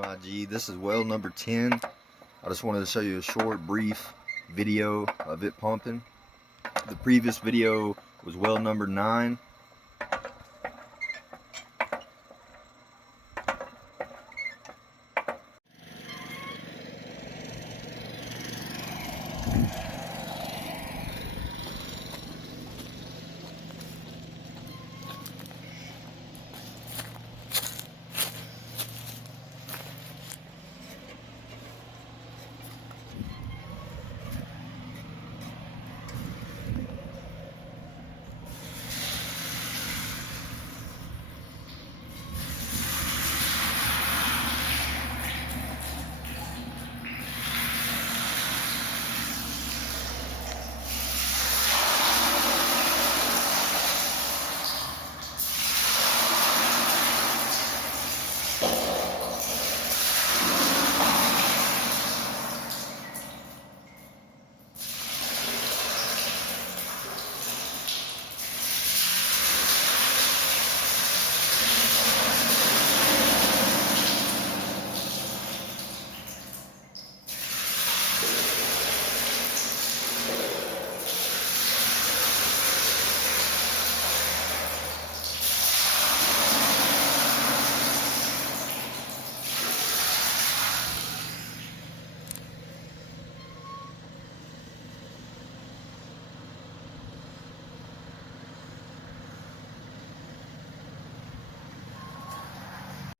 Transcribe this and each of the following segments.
K.I.N.G. This is well number 10. I just wanted to show you a short, brief video of it pumping. The previous video was well number 9.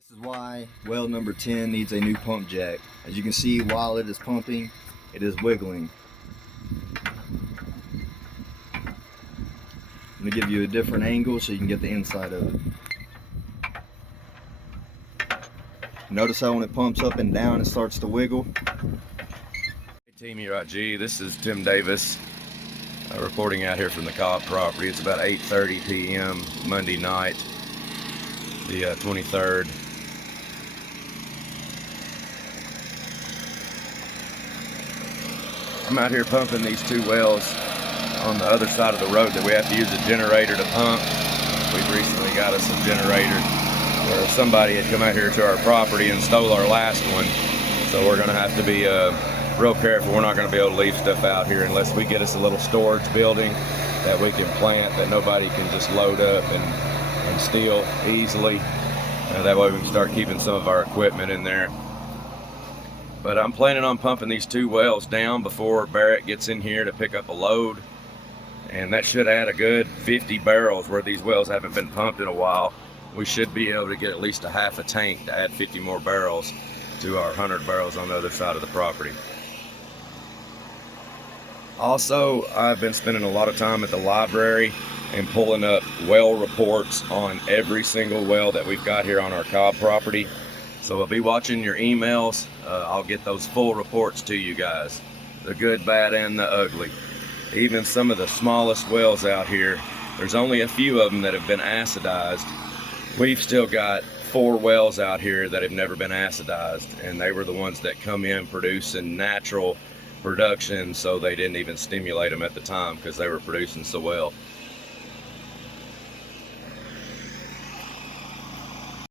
This is why well number 10 needs a new pump jack. As you can see, while it is pumping, it is wiggling. I'm going to give you a different angle so you can get the inside of it. Notice how when it pumps up and down, it starts to wiggle. Hey Team K.I.N.G, this is Tim Davis reporting out here from the Cobb property. It's about 8:30 p.m. Monday night, the 23rd. I'm out here pumping these 2 wells on the other side of the road that we have to use a generator to pump. We've recently got us a generator where somebody had come out here to our property and stole our last one. So we're gonna have to be real careful. We're not gonna be able to leave stuff out here unless we get us a little storage building that we can plant that nobody can just load up and steal easily. That way we can start keeping some of our equipment in there. But I'm planning on pumping these 2 wells down before Barrett gets in here to pick up a load. And that should add a good 50 barrels where these wells haven't been pumped in a while. We should be able to get at least a half a tank to add 50 more barrels to our 100 barrels on the other side of the property. Also, I've been spending a lot of time at the library and pulling up well reports on every single well that we've got here on our Cobb property. So I'll be watching your emails. I'll get those full reports to you guys. The good, bad, and the ugly. Even some of the smallest wells out here, there's only a few of them that have been acidized. We've still got 4 wells out here that have never been acidized, and they were the ones that come in producing natural production, so they didn't even stimulate them at the time because they were producing so well.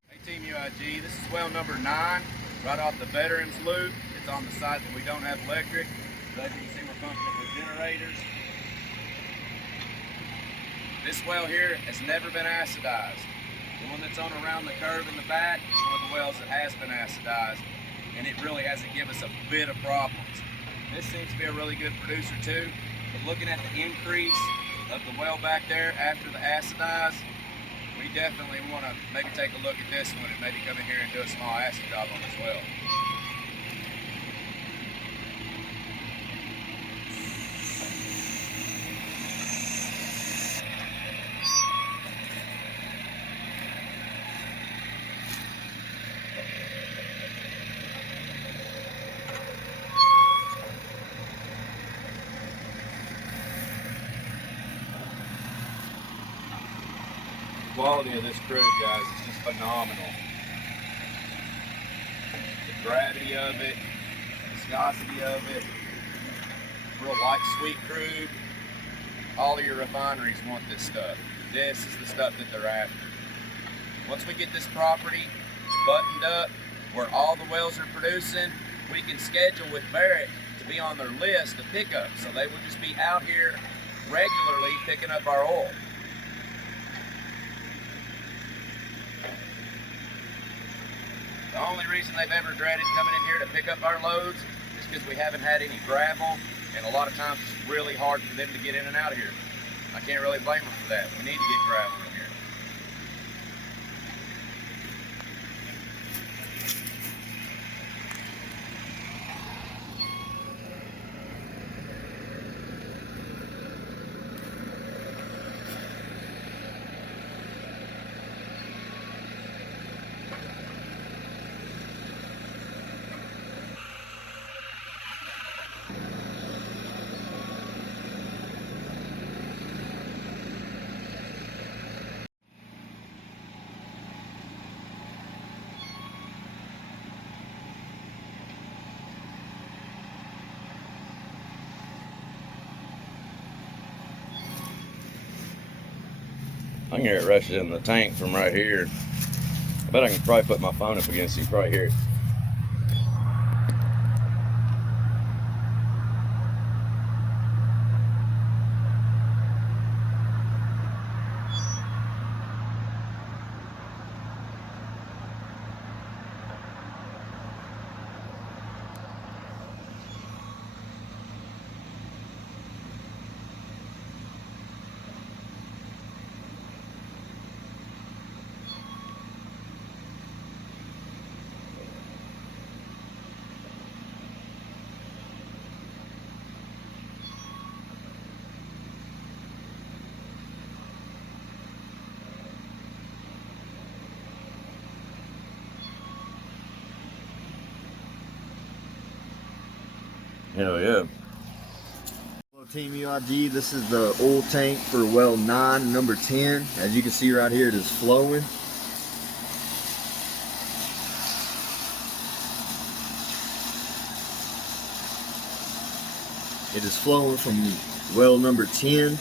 Hey Team K.I.N.G, this is well number 9, right off the Veterans Loop. It's on the side that we don't have electric. So as you can see, we're pumping it with generators. This well here has never been acidized. The one that's on around the curve in the back is one of the wells that has been acidized, and it really hasn't given us a bit of problems. This seems to be a really good producer too, but looking at the increase of the well back there after the acidize, we definitely want to maybe take a look at this one and maybe come in here and do a small acid job on this well. The quality of this crude, guys, is just phenomenal. The gravity of it, the viscosity of it, real light, sweet crude. All of your refineries want this stuff. This is the stuff that they're after. Once we get this property buttoned up where all the wells are producing, we can schedule with Barrett to be on their list of pickups. So they will just be out here regularly picking up our oil. The only reason they've ever dreaded coming in here to pick up our loads is because we haven't had any gravel, and a lot of times it's really hard for them to get in and out of here. I can't really blame them for that. We need to get gravel in here. I can hear it rushing in the tank from right here. I bet I can probably put my phone up against it. You can probably hear it. Hell yeah. Hello Team UIG, this is the oil tank for well 9, number 10. As you can see right here, it is flowing. It is flowing from well number 10